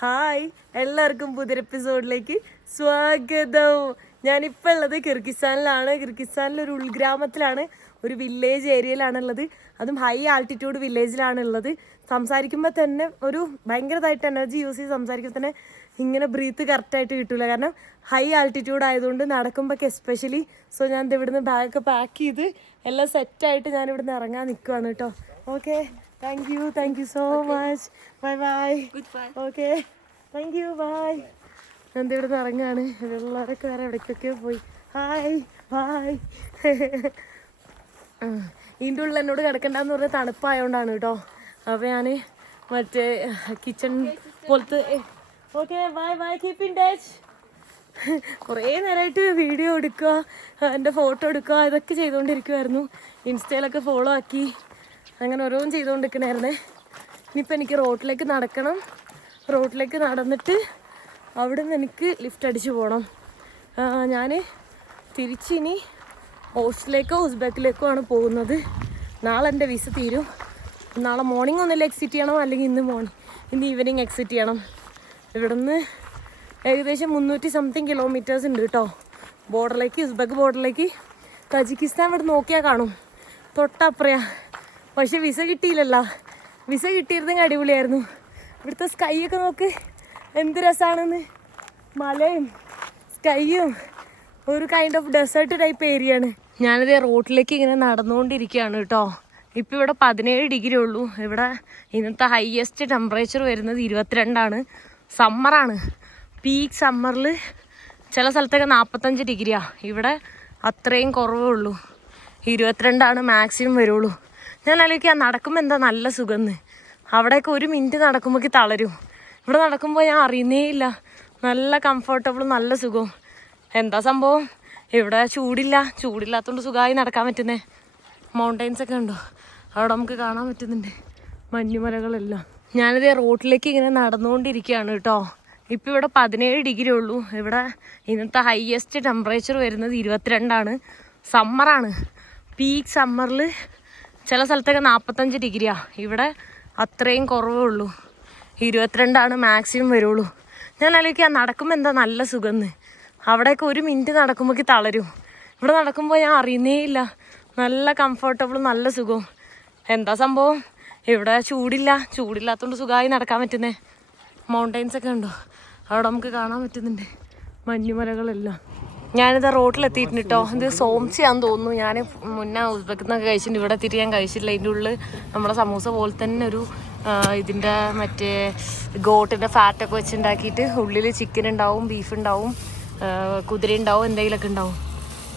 Hi, എല്ലാവർക്കും പുതിയൊരു എപ്പിസോഡിലേക്ക് സ്വാഗതം. ഞാനിപ്പോൾ ഉള്ളത് കിർഗിസ്ഥാനിലാണ്. കിർഗിസ്ഥാനിലൊരു ഉൾഗ്രാമത്തിലാണ്, ഒരു വില്ലേജ് ഏരിയയിലാണുള്ളത്. അതും ഹൈ ആൾട്ടിറ്റ്യൂഡ് വില്ലേജിലാണുള്ളത്. സംസാരിക്കുമ്പോൾ തന്നെ ഒരു ഭയങ്കരമായിട്ട് എനർജി യൂസ് ചെയ്ത് സംസാരിക്കുമ്പോൾ തന്നെ ഇങ്ങനെ ബ്രീത്ത് കറക്റ്റായിട്ട് കിട്ടില്ല. കാരണം ഹൈ ആൾട്ടിറ്റ്യൂഡ് ആയതുകൊണ്ട് നടക്കുമ്പോഴൊക്കെ എസ്പെഷ്യലി. സോ ഞാൻ ഇവിടുന്ന് ബാഗൊക്കെ പാക്ക് ചെയ്ത് എല്ലാം സെറ്റായിട്ട് ഞാൻ ഇവിടുന്ന് ഇറങ്ങാൻ നിൽക്കുവാണ് കേട്ടോ. Okay, thank you so much. Bye bye. Okay, thank you, bye. ഞാൻ ഇവിടുന്ന് ഇറങ്ങാണ്. പിള്ളേരൊക്കെ വേറെ എവിടേക്കൊക്കെ പോയി. Hi bye. ഇതിൻ്റെ ഉള്ളിൽ എന്നോട് കിടക്കണ്ടെന്ന് പറഞ്ഞാൽ തണുപ്പായതുകൊണ്ടാണ് കേട്ടോ. അപ്പോൾ ഞാൻ മറ്റേ കിച്ചൺ പോലത്തെ. Okay, bye bye, keep in touch. കുറേ നേരമായിട്ട് വീഡിയോ എടുക്കുക, എൻ്റെ ഫോട്ടോ എടുക്കുക, ഇതൊക്കെ ചെയ്തുകൊണ്ടിരിക്കുമായിരുന്നു. ഇൻസ്റ്റയിലൊക്കെ ഫോളോ ആക്കി അങ്ങനെ ഓരോന്നും ചെയ്തുകൊണ്ടിരിക്കണായിരുന്നേ. ഇനിയിപ്പോൾ എനിക്ക് റോട്ടിലേക്ക് നടക്കണം. റോട്ടിലേക്ക് നടന്നിട്ട് അവിടെ നിന്ന് എനിക്ക് ലിഫ്റ്റ് അടിച്ച് പോകണം. ഞാൻ തിരിച്ചിനി ഹോസ്റ്റലിലേക്കോ ഉസ്ബെക്കിലേക്കോ ആണ് പോകുന്നത്. നാളെ എൻ്റെ വിസ തീരും. നാളെ മോർണിംഗ് ഒന്നില്ല എക്സിറ്റ് ചെയ്യണം, അല്ലെങ്കിൽ ഇന്ന് ഈവനിങ് എക്സിറ്റ് ചെയ്യണം. ഇവിടുന്ന് ഏകദേശം 300 സംതിങ് കിലോമീറ്റേഴ്സ് ഉണ്ട് കേട്ടോ ബോർഡറിലേക്ക്, ഉസ്ബെക്ക് ബോർഡറിലേക്ക്. തജിക്കിസ്ഥാൻ ഇവിടെ നോക്കിയാൽ കാണും, തൊട്ടപ്പുറയാ. പക്ഷെ വിസ കിട്ടിയില്ലല്ലോ. വിസ കിട്ടിയിരുന്നെങ്കിൽ അടിപൊളിയായിരുന്നു. ഇവിടുത്തെ സ്കൈ ഒക്കെ നോക്ക്, എന്ത് രസമാണെന്ന്. മലയും സ്കൈയും ഒരു kind of desert type area ആണ്. ഞാനിത് റോട്ടിലേക്ക് ഇങ്ങനെ നടന്നുകൊണ്ടിരിക്കുകയാണ് കേട്ടോ. ഇപ്പം ഇവിടെ 17 ഡിഗ്രി ഉള്ളൂ. ഇവിടെ ഇന്നത്തെ ഹയസ്റ്റ് ടെമ്പറേച്ചർ വരുന്നത് 22 സമ്മറാണ്. പീക്ക് സമ്മറിൽ ചില സ്ഥലത്തൊക്കെ 45 ഡിഗ്രിയാണ്. ഇവിടെ അത്രയും കുറവേ ഉള്ളൂ. 22 മാക്സിമം വരുള്ളൂ. ഞാൻ ആലോചിക്കുക, നടക്കുമ്പോൾ എന്താ നല്ല സുഖമെന്ന്. അവിടെയൊക്കെ 1 മിനിറ്റ് നടക്കുമ്പോഴേക്ക് തളരും. ഇവിടെ നടക്കുമ്പോൾ ഞാൻ അറിയുന്നേ ഇല്ല. നല്ല കംഫർട്ടബിളും നല്ല സുഖവും. എന്താ സംഭവം, ഇവിടെ ചൂടില്ലാത്തതുകൊണ്ട് സുഖമായി നടക്കാൻ പറ്റുന്നേ. മൗണ്ടൈൻസൊക്കെ ഉണ്ടോ അവിടെ നമുക്ക് കാണാൻ പറ്റുന്നുണ്ട്, മഞ്ഞുമലകളെല്ലാം. ഞാനിത് റോട്ടിലേക്ക് ഇങ്ങനെ നടന്നുകൊണ്ടിരിക്കുകയാണ് കേട്ടോ. ഇപ്പം ഇവിടെ 17 ഡിഗ്രി ഉള്ളൂ. ഇവിടെ ഇന്നത്തെ ഹയസ്റ്റ് ടെമ്പറേച്ചർ വരുന്നത് 22 സമ്മറാണ്. പീക്ക് സമ്മറിൽ ചില സ്ഥലത്തൊക്കെ 45 ഡിഗ്രിയാണ്. ഇവിടെ അത്രയും കുറവേ ഉള്ളൂ. 22 മാക്സിമം വരുള്ളൂ. ഞാൻ ആലോചിക്കുക, നടക്കുമ്പോൾ എന്താ നല്ല സുഖമെന്ന്. അവിടെയൊക്കെ 1 മിനിറ്റ് നടക്കുമ്പോഴേക്ക് തളരും. ഇവിടെ നടക്കുമ്പോൾ ഞാൻ അറിയുന്നേ ഇല്ല. നല്ല കംഫർട്ടബിളും നല്ല സുഖവും. എന്താ സംഭവം, ഇവിടെ ചൂടില്ലാത്തതുകൊണ്ട് സുഖമായി നടക്കാൻ പറ്റുന്നേ. മൗണ്ടൈൻസൊക്കെ ഉണ്ടോ അവിടെ നമുക്ക് കാണാൻ പറ്റുന്നുണ്ട്, മഞ്ഞുമലകളെല്ലാം. ഞാനിത് റോട്ടിലെത്തിയിട്ടുണ്ട് കേട്ടോ. ഇത് സോംസിയാന്ന് തോന്നുന്നു. ഞാൻ മുന്നേ ഉസ്ബെക്കിൽ നിന്നൊക്കെ കഴിച്ചിട്ടുണ്ട്. ഇവിടെ എത്തിയിട്ട് ഞാൻ കഴിച്ചിട്ടില്ല. ഇതിൻ്റെ ഉള്ളിൽ നമ്മളെ സമൂസ പോലെ തന്നെ ഒരു ഇതിൻ്റെ മറ്റേ ഗോട്ടിൻ്റെ ഫാറ്റൊക്കെ വെച്ചുണ്ടാക്കിയിട്ട് ഉള്ളിൽ ചിക്കൻ ഉണ്ടാവും, ബീഫ് ഉണ്ടാവും, കുതിര ഉണ്ടാവും, എന്തെങ്കിലുമൊക്കെ ഉണ്ടാവും.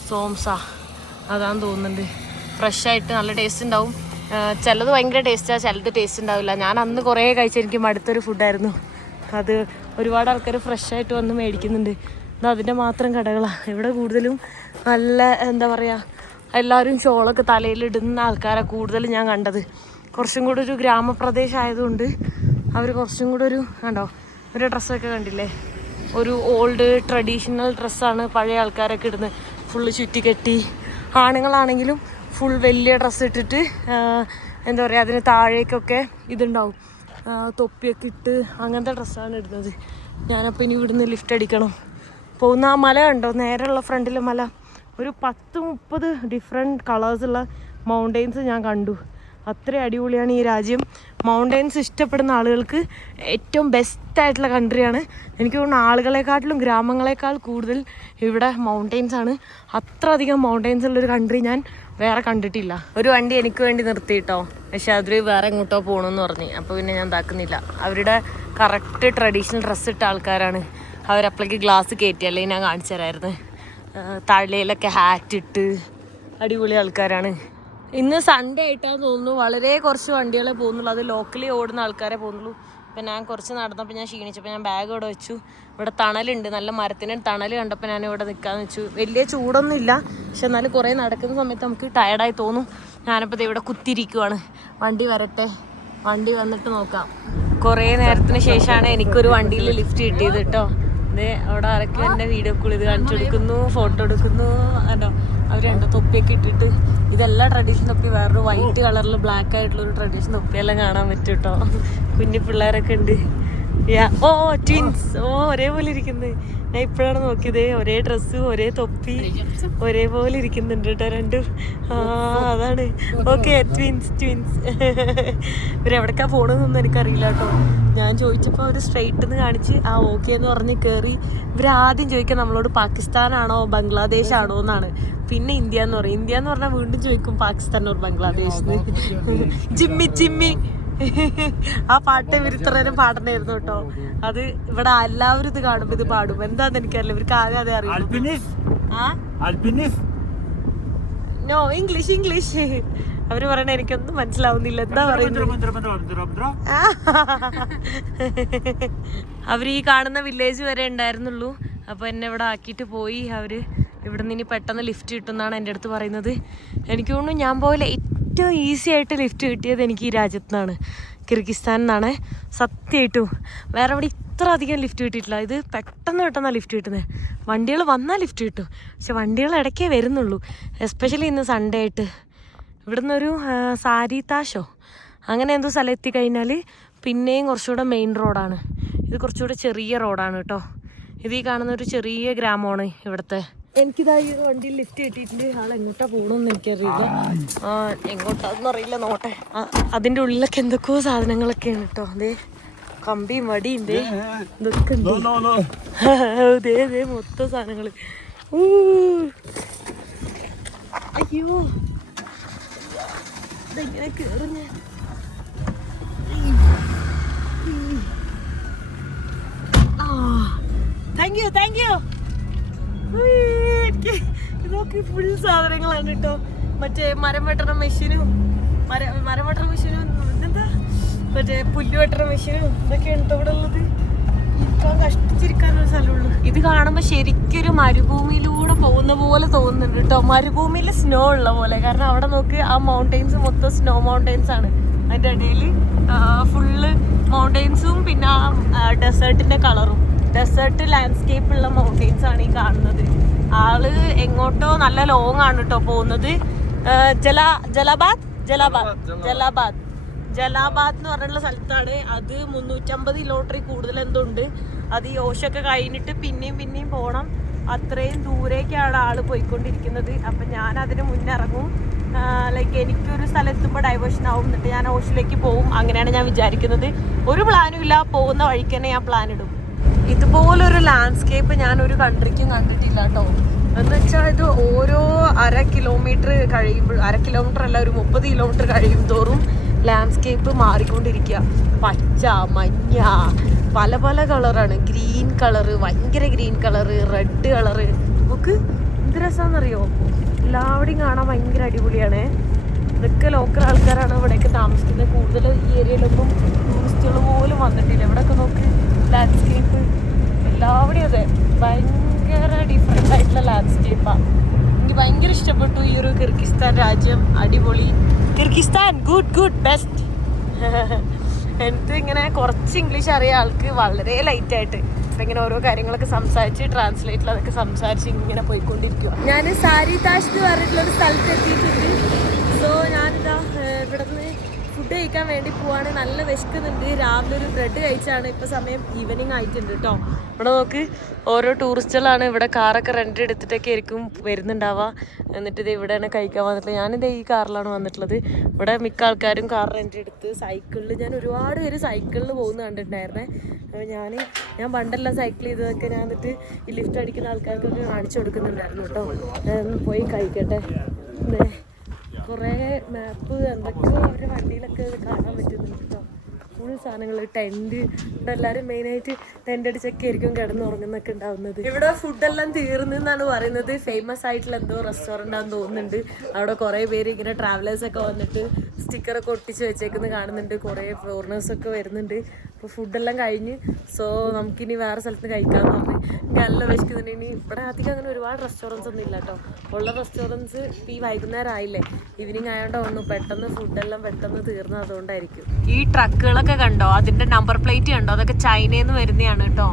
സോംസ അതാന്ന് തോന്നുന്നുണ്ട്. ഫ്രഷായിട്ട് നല്ല ടേസ്റ്റ് ഉണ്ടാവും. ചിലത് ഭയങ്കര ടേസ്റ്റാണ്, ചിലത് ടേസ്റ്റ് ഉണ്ടാവില്ല. ഞാൻ അന്ന് കുറേ കഴിച്ചാൽ എനിക്ക് മടുത്തൊരു ഫുഡായിരുന്നു അത്. ഒരുപാട് ആൾക്കാർ ഫ്രഷായിട്ട് വന്ന് മേടിക്കുന്നുണ്ട്. അതിൻ്റെ മാത്രം കടകളാണ് ഇവിടെ. കൂടുതലും നല്ല എന്താ പറയുക, എല്ലാവരും ഷോളൊക്കെ തലയിലിടുന്ന ആൾക്കാരെ കൂടുതൽ ഞാൻ കണ്ടത്. കുറച്ചും കൂടെ ഒരു ഗ്രാമപ്രദേശം ആയതുകൊണ്ട് അവർ കുറച്ചും കൂടെ കണ്ടോ ഒരു ഡ്രസ്സൊക്കെ കണ്ടില്ലേ, ഒരു ഓൾഡ് ട്രഡീഷണൽ ഡ്രസ്സാണ് പഴയ ആൾക്കാരൊക്കെ ഇടുന്നത്. ഫുള്ള് ചുറ്റിക്കെട്ടി. ആണുങ്ങളാണെങ്കിലും ഫുൾ വലിയ ഡ്രസ്സ് ഇട്ടിട്ട് എന്താ പറയുക, അതിന് താഴേക്കൊക്കെ ഇതുണ്ടാവും, തൊപ്പിയൊക്കെ ഇട്ട് അങ്ങനത്തെ ഡ്രസ്സാണ് ഇടുന്നത്. ഞാനപ്പോൾ ഇനി ഇവിടുന്ന് ലിഫ്റ്റ് അടിക്കണം. പോകുന്ന ആ മല കണ്ടോ, നേരെയുള്ള ഫ്രണ്ടിലെ മല, ഒരു 10-30 ഡിഫറെൻറ്റ് കളേഴ്സുള്ള മൗണ്ടെയ്ൻസ് ഞാൻ കണ്ടു. അത്ര അടിപൊളിയാണ് ഈ രാജ്യം. മൗണ്ടെയ്ൻസ് ഇഷ്ടപ്പെടുന്ന ആളുകൾക്ക് ഏറ്റവും ബെസ്റ്റായിട്ടുള്ള കൺട്രിയാണ്. എനിക്ക് തോന്നുന്നു ആളുകളെക്കാട്ടിലും ഗ്രാമങ്ങളെക്കാൾ കൂടുതൽ ഇവിടെ മൗണ്ടെയ്ൻസ് ആണ്. അത്ര അധികം മൗണ്ടെയ്ൻസ് ഉള്ളൊരു കൺട്രി ഞാൻ വേറെ കണ്ടിട്ടില്ല. ഒരു വണ്ടി എനിക്ക് വേണ്ടി നിർത്തിയിട്ടോ, പക്ഷെ അവർ വേറെ എങ്ങോട്ടോ പോകണമെന്ന് പറഞ്ഞ്. അപ്പോൾ പിന്നെ ഞാൻ ഇതാക്കുന്നില്ല. അവരുടെ കറക്റ്റ് ട്രഡീഷണൽ ഡ്രസ്സ് ഇട്ട ആൾക്കാരാണ്. അവരപ്പോഴേക്ക് ഗ്ലാസ് കയറ്റി, അല്ലെങ്കിൽ ഞാൻ കാണിച്ചു തരാമായിരുന്നു. തലയിലൊക്കെ ഹാറ്റ് ഇട്ട് അടിപൊളി ആൾക്കാരാണ്. ഇന്ന് സൺഡേ ആയിട്ടാന്ന് തോന്നുന്നു. വളരെ കുറച്ച് വണ്ടികളെ പോകുന്നുള്ളൂ. അത് ലോക്കലി ഓടുന്ന ആൾക്കാരെ പോകുന്നുള്ളൂ. ഇപ്പം ഞാൻ കുറച്ച് നടന്നപ്പോൾ ഞാൻ ക്ഷീണിച്ചപ്പോൾ ഞാൻ ബാഗ് ഇവിടെ വെച്ചു. ഇവിടെ തണലുണ്ട്, നല്ല മരത്തിന് തണൽ കണ്ടപ്പോൾ ഞാൻ ഇവിടെ നിൽക്കാമെന്ന് വെച്ചു. വലിയ ചൂടൊന്നും ഇല്ല, പക്ഷെ എന്നാലും കുറേ നടക്കുന്ന സമയത്ത് നമുക്ക് ടയർഡായി തോന്നും. ഞാനപ്പോൾ ഇവിടെ കുത്തിയിരിക്കുവാണ്. വണ്ടി വരട്ടെ, വണ്ടി വന്നിട്ട് നോക്കാം. കുറേ നേരത്തിന് ശേഷമാണ് എനിക്കൊരു വണ്ടിയിൽ ലിഫ്റ്റ് കിട്ടിയത് കേട്ടോ. ഇത് അവിടെ ആരൊക്കെ എൻ്റെ വീഡിയോ കോൾ ഇത് കാണിച്ചു കൊടുക്കുന്നു, ഫോട്ടോ എടുക്കുന്നു. അതോ അവർ രണ്ട് തൊപ്പിയൊക്കെ ഇട്ടിട്ട്, ഇതെല്ലാം ട്രഡീഷണൽ തൊപ്പി. വേറൊരു വൈറ്റ് കളറിൽ ബ്ലാക്ക് ആയിട്ടുള്ളൊരു ട്രഡീഷണൽ തൊപ്പിയെല്ലാം കാണാൻ പറ്റും കേട്ടോ. കുഞ്ഞു പിള്ളേരൊക്കെ ഉണ്ട്. ഓ ട്വിൻസ്. ഓ ഒരേപോലെ ഇരിക്കുന്നത്. ഞാൻ ഇപ്പോഴാണ് നോക്കിയത്. ഒരേ ഡ്രസ്സ്, ഒരേ തൊപ്പി, ഒരേപോലെ ഇരിക്കുന്നുണ്ട് കേട്ടോ രണ്ടും. അതാണ്. Okay, twins. ഇവരെവിടേക്കാ പോണെന്നൊന്നും എനിക്കറിയില്ല കേട്ടോ. ഞാൻ ചോദിച്ചപ്പോൾ അവർ സ്ട്രെയിറ്റ് എന്ന് കാണിച്ച് ഓക്കെ എന്ന് പറഞ്ഞ് കയറി. ഇവരാദ്യം ചോദിക്കുക നമ്മളോട് പാകിസ്ഥാനാണോ ബംഗ്ലാദേശ് ആണോ എന്നാണ്. പിന്നെ ഇന്ത്യ എന്ന് പറയും. ഇന്ത്യ എന്ന് പറഞ്ഞാൽ വീണ്ടും ചോദിക്കും പാകിസ്ഥാൻ ഓർ ബംഗ്ലാദേശ്. ജിമ്മി ആ പാട്ട് ഇവർ ഇത്ര നേരം പാടണായിരുന്നു കേട്ടോ. അത് ഇവിടെ എല്ലാവരും ഇത് കാണുമ്പോ ഇത് പാടും. എന്താന്ന് എനിക്കറിയില്ല, ഇവർക്ക് ആകെ അതേ അറിയാം. No, English. അവര് പറയണ എനിക്കൊന്നും മനസ്സിലാവുന്നില്ല എന്താ പറയുന്നത്. അവര് ഈ കാണുന്ന വില്ലേജ് വരെ ഉണ്ടായിരുന്നുള്ളൂ. അപ്പൊ എന്നെ ഇവിടെ ആക്കിയിട്ട് പോയി അവര്. ഇവിടെ നിന്ന് ഇനി പെട്ടെന്ന് ലിഫ്റ്റ് കിട്ടുമെന്നാണ് എൻ്റെ അടുത്ത് പറയുന്നത്. എനിക്ക് തോന്നുന്നു ഞാൻ പോലെ ഏറ്റവും ഈസി ആയിട്ട് ലിഫ്റ്റ് കിട്ടിയത് എനിക്ക് ഈ രാജ്യത്തു നിന്നാണ്, കിർഗിസ്ഥാനിൽ നിന്നാണ് സത്യമായിട്ടും. വേറെ ഇവിടെ ഇത്ര അധികം ലിഫ്റ്റ് കിട്ടിയിട്ടില്ല. ഇത് പെട്ടെന്നാണ് ലിഫ്റ്റ് കിട്ടുന്നത്. വണ്ടികൾ വന്നാൽ ലിഫ്റ്റ് കിട്ടും, പക്ഷെ വണ്ടികൾ ഇടയ്ക്കേ വരുന്നുള്ളൂ. എസ്പെഷ്യലി ഇന്ന് സൺഡേ ആയിട്ട്. ഇവിടുന്ന് ഒരു സാരിതാഷോ അങ്ങനെ എന്തോ സ്ഥലം എത്തിക്കഴിഞ്ഞാൽ പിന്നെയും കുറച്ചുകൂടെ മെയിൻ റോഡാണ്. ഇത് കുറച്ചുകൂടെ ചെറിയ റോഡാണ് കേട്ടോ. ഇത് ഈ കാണുന്ന ഒരു ചെറിയ ഗ്രാമമാണ് ഇവിടുത്തെ. എനിക്കിതാ ഈ വണ്ടിയിൽ ലിഫ്റ്റ് കിട്ടിയിട്ടുണ്ട്. ആളെങ്ങോട്ടാ പോകണമെന്ന് എനിക്കറിയില്ല. എങ്ങോട്ടാന്ന് അറിയില്ല, നോട്ടെ. അതിൻ്റെ ഉള്ളിലൊക്കെ എന്തൊക്കെയോ സാധനങ്ങളൊക്കെയാണ് കേട്ടോ. അതേ കമ്പിയും വടിയും ഇതൊക്കെ ദേ മൊത്തം സാധനങ്ങൾ. അയ്യോ, ഇതെങ്ങനെ കേറും ഞാൻ? Thank you. ഇതൊക്കെ ഫുൾ സാധനങ്ങളാണ് കേട്ടോ. മറ്റേ മരം വെട്ടണ മെഷീനും എന്താ മറ്റേ പുല്ല് വെട്ടണ മെഷീനും ഇതൊക്കെയാണ് കേട്ടോ ഇവിടെ ഉള്ളത്. ഇരിക്കാൻ കഷ്ടിച്ചിരിക്കാനൊരു സ്ഥലമുള്ളൂ. ഇത് കാണുമ്പോൾ ശരിക്കൊരു മരുഭൂമിയിലൂടെ പോകുന്ന പോലെ തോന്നുന്നുണ്ട് കേട്ടോ. മരുഭൂമിയിൽ സ്നോ ഉള്ള പോലെ. കാരണം അവിടെ നോക്ക്, ആ മൗണ്ടെയിൻസ് മൊത്തം സ്നോ മൗണ്ടെയിൻസ് ആണ്. അതിൻ്റെ ഇടയിൽ ഫുള്ള് മൗണ്ടെയിൻസും പിന്നെ ആ ഡെസേർട്ടിൻ്റെ കളറും. ഡെസേർട്ട് ലാൻഡ്സ്കേപ്പ് ഉള്ള മൗണ്ടെയിൻസ് ആണ് ഈ കാണുന്നത്. ആള് എങ്ങോട്ടോ നല്ല ലോങ് ആണ് കേട്ടോ പോകുന്നത്. ജലാബാദ് എന്ന് പറഞ്ഞുള്ള സ്ഥലത്താണ്. അത് 350 കിലോമീറ്റർ കൂടുതൽ എന്തുണ്ട്. അത് ഈ ഓഷൊക്കെ കഴിഞ്ഞിട്ട് പിന്നെയും പോകണം. അത്രയും ദൂരേക്കാണ് ആള് പോയിക്കൊണ്ടിരിക്കുന്നത്. അപ്പം ഞാൻ അതിന് മുന്നിറങ്ങും. ലൈക്ക് എനിക്കൊരു സ്ഥലത്തുമ്പോൾ ഡൈവേർഷൻ ആവും, എന്നിട്ട് ഞാൻ ഓഷിലേക്ക് പോവും. അങ്ങനെയാണ് ഞാൻ വിചാരിക്കുന്നത്. ഒരു പ്ലാനും ഇല്ല, പോകുന്ന വഴിക്ക് തന്നെ ഞാൻ പ്ലാൻ ഇടും. ഇതുപോലൊരു ലാൻഡ്സ്കേപ്പ് ഞാൻ ഒരു കൺട്രിക്കും കണ്ടിട്ടില്ല കേട്ടോ. എന്ന് വെച്ചാൽ ഇത് ഓരോ അര കിലോമീറ്റർ അല്ല, ഒരു 30 കിലോമീറ്റർ കഴിയും തോറും ലാൻഡ്സ്കേപ്പ് മാറിക്കൊണ്ടിരിക്കുക. പച്ച, മഞ്ഞ, പല കളറാണ്. ഗ്രീൻ കളറ്, ഭയങ്കര ഗ്രീൻ കളറ്, റെഡ് കളറ്. നമുക്ക് എന്ത് രസമാണെന്നറിയോ, എല്ലാവരുടെയും കാണാൻ ഭയങ്കര അടിപൊളിയാണ്. ഇതൊക്കെ ലോക്കൽ ആൾക്കാരാണ് ഇവിടെയൊക്കെ താമസിക്കുന്നത്. കൂടുതൽ ഈ ഏരിയയിലൊന്നും ടൂറിസ്റ്റുകൾ പോലും വന്നിട്ടില്ല. ഇവിടെയൊക്കെ നോക്ക് ലാൻഡ്സ്കേപ്പ് എല്ലാവരുടെയും അതെ ഭയങ്കര ഡിഫറെൻ്റ് ആയിട്ടുള്ള ലാൻഡ്സ്കേപ്പാണ്. എനിക്ക് ഭയങ്കര ഇഷ്ടപ്പെട്ടു ഈ ഒരു കിർഗിസ്ഥാൻ രാജ്യം. അടിപൊളി. Kyrgyzstan good best. എനിക്ക് ഇങ്ങനെ കുറച്ച് ഇംഗ്ലീഷ് അറിയാം ആൾക്ക്, വളരെ ലൈറ്റായിട്ട്. അപ്പം ഇങ്ങനെ ഓരോ കാര്യങ്ങളൊക്കെ സംസാരിച്ച് ട്രാൻസ്ലേറ്റിൽ അതൊക്കെ സംസാരിച്ച് ഇങ്ങനെ പോയിക്കൊണ്ടിരിക്കുക. ഞാൻ സാരിതാഷ് എന്ന് പറഞ്ഞിട്ടുള്ളൊരു സ്ഥലത്ത് എത്തിയിട്ടുണ്ട്. സോ ഞാനിതാ ഇവിടെ നിന്ന് ഫുഡ് കഴിക്കാൻ വേണ്ടി പോവാണ്. നല്ല വിശക്കുന്നുണ്ട്. രാവിലെ ഒരു ബ്രെഡ് കഴിച്ചാണ്. ഇപ്പോൾ സമയം ഈവനിങ് ആയിട്ടുണ്ട് കേട്ടോ. ഇവിടെ നോക്ക്, ഓരോ ടൂറിസ്റ്റുകളാണ് ഇവിടെ കാറൊക്കെ റെൻ്റ് എടുത്തിട്ടൊക്കെ ആയിരിക്കും വരുന്നുണ്ടാവുക. എന്നിട്ട് ഇത് ഇവിടെയാണ് കഴിക്കാൻ വന്നിട്ടുള്ളത്. ഞാനിത് ഈ കാറിലാണ് വന്നിട്ടുള്ളത്. ഇവിടെ മിക്ക ആൾക്കാരും കാർ റെൻ്റ് എടുത്ത് സൈക്കിളിൽ, ഞാൻ ഒരുപാട് പേര് സൈക്കിളിൽ പോകുന്ന കണ്ടിട്ടുണ്ടായിരുന്നേ. അപ്പോൾ ഞാൻ പണ്ടെല്ലാം സൈക്കിൾ ചെയ്തതൊക്കെ ഞാൻ എന്നിട്ട് ഈ ലിഫ്റ്റ് അടിക്കുന്ന ആൾക്കാർക്കൊക്കെ കാണിച്ചു കൊടുക്കുന്നുണ്ടായിരുന്നു കേട്ടോ. പോയി കഴിക്കട്ടെ. കുറേ മാപ്പ് എന്തൊക്കെയോ അവരുടെ വണ്ടിയിലൊക്കെ കാണാൻ പറ്റുന്നുണ്ട് കേട്ടോ. ഫുൾ സാധനങ്ങൾ, ടെൻറ്റ്. ഇവിടെ എല്ലാവരും മെയിനായിട്ട് ടെൻ്റ് അടിച്ചൊക്കെ ആയിരിക്കും കിടന്നുറങ്ങുന്നൊക്കെ ഉണ്ടാവുന്നത്. ഇവിടെ ഫുഡെല്ലാം തീർന്നെന്നാണ് പറയുന്നത്. ഫേമസ് ആയിട്ടുള്ള എന്തോ റെസ്റ്റോറൻ്റ് ആണെന്ന് തോന്നുന്നുണ്ട്. അവിടെ കുറേ പേര് ഇങ്ങനെ ട്രാവലേഴ്സൊക്കെ വന്നിട്ട് സ്റ്റിക്കറൊക്കെ ഒട്ടിച്ച് വെച്ചേക്കുന്നത് കാണുന്നുണ്ട്. കുറേ ഫോറിനേഴ്സൊക്കെ വരുന്നുണ്ട്. അപ്പോൾ ഫുഡെല്ലാം കഴിഞ്ഞ് സോ നമുക്കിനി വേറെ സ്ഥലത്ത് കഴിക്കാമെന്ന് പറഞ്ഞ് എനിക്ക് നല്ല വിശക്കുന്നുണ്ട്. ഇനി ഇവിടെ അധികം അങ്ങനെ ഒരുപാട് റെസ്റ്റോറൻറ്റ്സ് ഒന്നും ഇല്ല കേട്ടോ. ഉള്ള റെസ്റ്റോറൻറ്റ്സ് ഇപ്പോൾ ഈ വൈകുന്നേരം ആയില്ലേ, ഈവനിങ് ആയതുകൊണ്ട് വന്നു പെട്ടെന്ന് ഫുഡെല്ലാം പെട്ടെന്ന് തീർന്നു. അതുകൊണ്ടായിരിക്കും. ഈ ട്രക്കുകളൊക്കെ കണ്ടോ, അതിൻ്റെ നമ്പർ പ്ലേറ്റ് കണ്ടോ, അതൊക്കെ ചൈനയിൽ നിന്ന് വരുന്നതാണ് കേട്ടോ.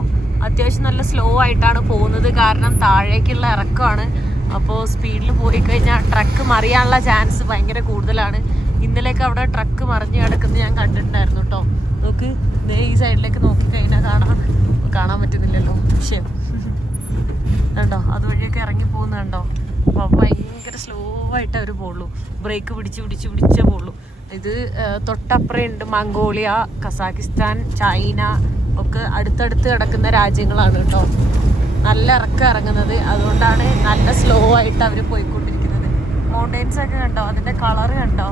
അത്യാവശ്യം നല്ല സ്ലോ ആയിട്ടാണ് പോകുന്നത്. കാരണം താഴേക്കുള്ള ഇറക്കമാണ്. അപ്പോൾ സ്പീഡിൽ പോയി കഴിഞ്ഞാൽ ട്രക്ക് മറിയാനുള്ള ചാൻസ് ഭയങ്കര കൂടുതലാണ്. ഇന്നലെയൊക്കെ അവിടെ ട്രക്ക് മറിഞ്ഞ് കിടക്കുന്നത് ഞാൻ കണ്ടിട്ടുണ്ടായിരുന്നു കേട്ടോ. നോക്ക്, ഈ സൈഡിലേക്ക് നോക്കിക്കഴിഞ്ഞാൽ കാണാൻ പറ്റുന്നില്ലല്ലോ വിഷയം കണ്ടോ. അതുവഴിയൊക്കെ ഇറങ്ങി പോകുന്ന കണ്ടോ. അപ്പോൾ ഭയങ്കര സ്ലോ ആയിട്ട് അവർ പോകുള്ളൂ, ബ്രേക്ക് പിടിച്ചേ പോകുള്ളൂ. ഇത് തൊട്ടപ്പുറം ഉണ്ട് മംഗോളിയ, കസാക്കിസ്ഥാൻ, ചൈന ഒക്കെ അടുത്തടുത്ത് കിടക്കുന്ന രാജ്യങ്ങളാണ് കേട്ടോ. നല്ല ഇറങ്ങുന്നത്, അതുകൊണ്ടാണ് നല്ല സ്ലോ ആയിട്ട് അവർ പോയിക്കൊണ്ടിരിക്കുന്നത്. മൗണ്ടെയ്ൻസ് ഒക്കെ കണ്ടോ, അതിൻ്റെ കളറ് കണ്ടോ.